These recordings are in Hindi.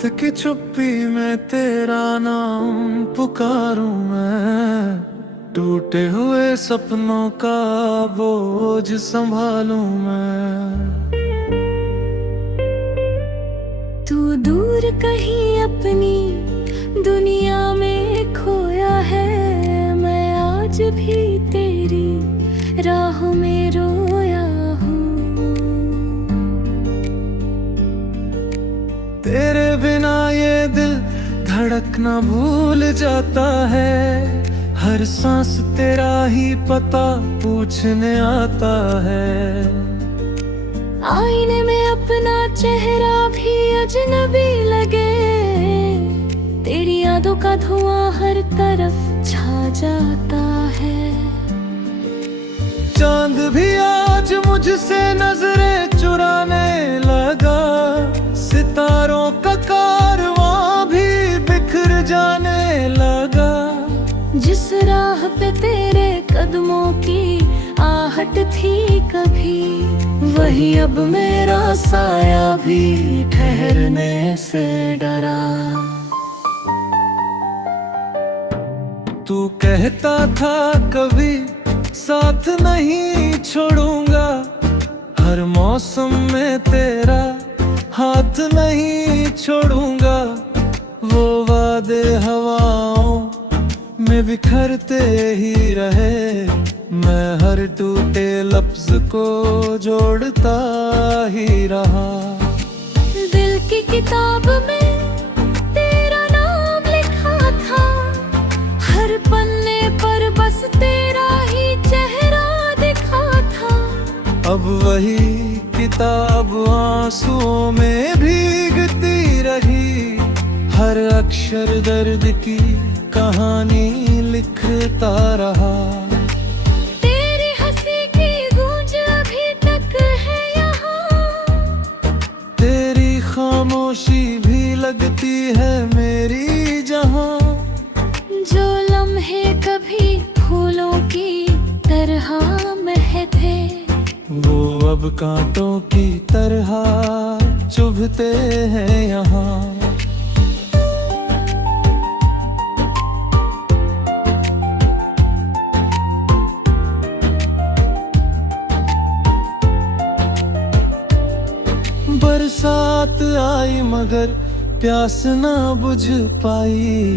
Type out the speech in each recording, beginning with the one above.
रात की चुप्पी में तेरा नाम पुकारूं मैं, टूटे हुए सपनों का बोझ संभालूं मैं। तू दूर कहीं अपनी दुनिया में खोया है, मैं आज भी तेरी राहों में रोया हूँ। तेरे बिना ये दिल धड़कना भूल जाता है, हर सांस तेरा ही पता पूछने आता है। आईने में अपना चेहरा भी अजनबी लगे, तेरी यादों का धुआं हर तरफ छा जाता है। चांद भी आज मुझसे नजरें चुराने लगा, सितारों का कारवां भी बिखर जाने लगा। जिस राह पे तेरे कदमों की आहट थी कभी, वही अब मेरा साया भी ठहरने से डरा। तू कहता था कभी साथ नहीं छोड़ूंगा, हर मौसम में तेरा हाथ नहीं छोड़ूंगा। वो वादे हवाओं में बिखरते ही रहे, मैं हर टूटे लफ्ज को जोड़ता ही रहा। दिल की किताब में तेरा नाम लिखा था, हर पन्ने पर बस तेरा ही चेहरा दिखा था। अब वही किताब आंसुओं में भीगती रही, हर अक्षर दर्द की कहानी लिखता रहा। तेरी हंसी की गूंज अभी तक है यहाँ, तेरी खामोशी भी लगती है मेरी जहां। जो लम्हे कभी फूलों की तरह महके, वो अब कांटों की तरह चुभते हैं यहाँ। बरसात आई मगर प्यास ना बुझ पाई,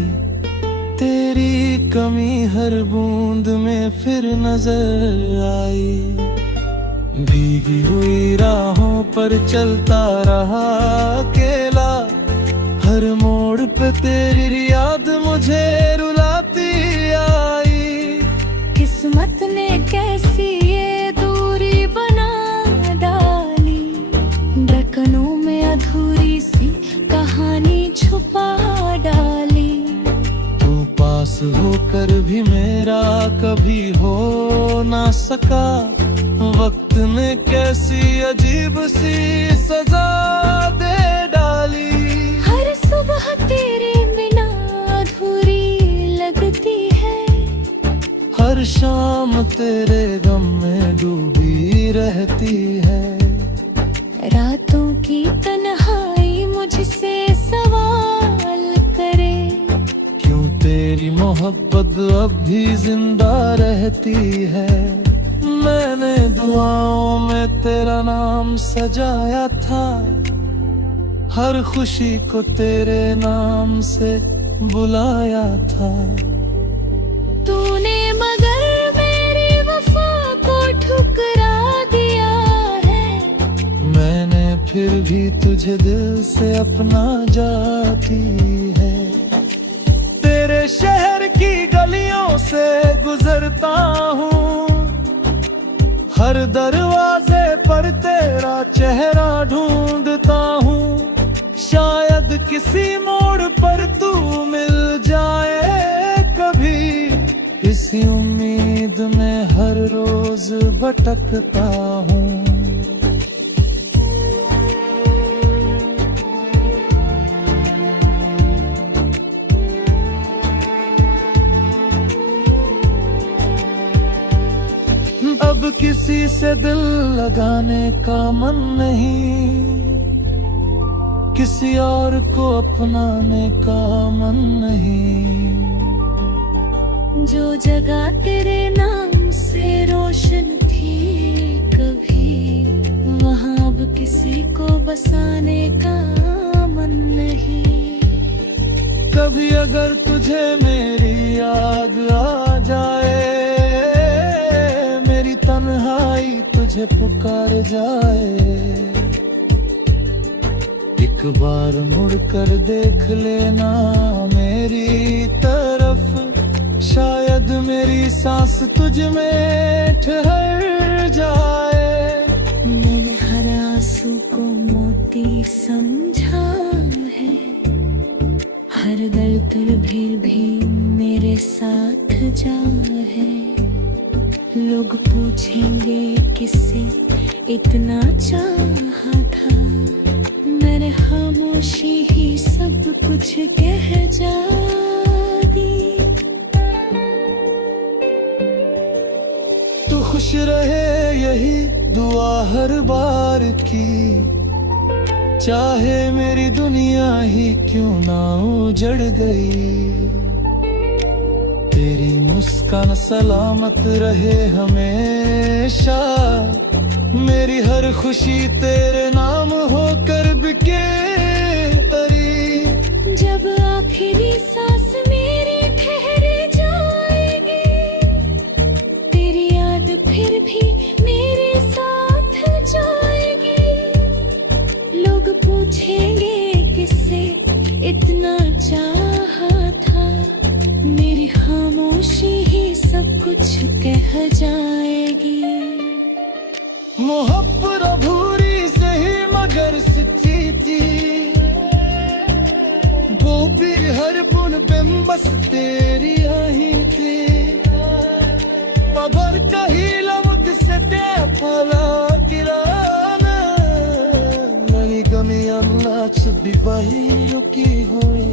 तेरी कमी हर बूंद में फिर नजर आई। भीगी हुई राहों पर चलता रहा अकेला, हर मोड़ पे तेरी याद मुझे रुलाती आई। किस्मत ने कैसी ये दूरी बना डाली, धड़कनों में अधूरी सी कहानी छुपा डाली। तू पास होकर भी मेरा कभी हो ना सका, वक्त ने कैसी अजीब सी सजा दे डाली। हर सुबह तेरे बिना अधूरी लगती है, हर शाम तेरे गम में डूबी रहती है। रातों की तन्हाई मुझसे सवाल करे, क्यों तेरी मोहब्बत अब भी जिंदा रहती है। मैंने दुआओं में तेरा नाम सजाया था, हर खुशी को तेरे नाम से बुलाया था। तूने मगर मेरी वफा को ठुकरा दिया है, मैंने फिर भी तुझे दिल से अपना जाती है। तेरे शहर की गलियों से गुजरता हूँ, हर दरवाजे पर तेरा चेहरा ढूंढता हूँ। शायद किसी मोड़ पर तू मिल जाए कभी, इसी उम्मीद में हर रोज भटकता हूँ। अब किसी से दिल लगाने का मन नहीं, किसी और को अपनाने का मन नहीं। जो जगह तेरे नाम से रोशन थी कभी, वहाँ अब किसी को बसाने का मन नहीं। कभी अगर तुझे मेरी याद आ जाए, मेरी तन्हाई तुझे पुकार जाए, एक बार मुड़कर देख लेना मेरी तरफ, शायद मेरी सांस तुझ में ठहर जाए। मैंने हर आंसू को मोती समझा है, हर दर्द भी मेरे साथ जा है। लोग पूछेंगे किससे इतना चाहा था, मैंने खामोशी ही सब कुछ कह जा दी। तू खुश रहे यही दुआ हर बार की, चाहे मेरी दुनिया ही क्यों ना उजड़ गई। तेरी मुस्कान सलामत रहे हमेशा, मेरी हर खुशी तेरे नाम होकर बिके तरी। जब आखिरी सांस मेरी ठहर जाएगी, तेरी याद फिर भी मेरे साथ जाएगी। लोग पूछेंगे किससे इतना चाहा था, मेरी खामोशी ही सब कुछ कह जाएगी। मोहब्बत अधूरी सही मगर सच्ची थी, वो भी हर बुन बिन बस तेरी आई थी। पबर कही लमुद से ते फला किराना, मनी कमी अन्ना छुपी वही रुकी हुई।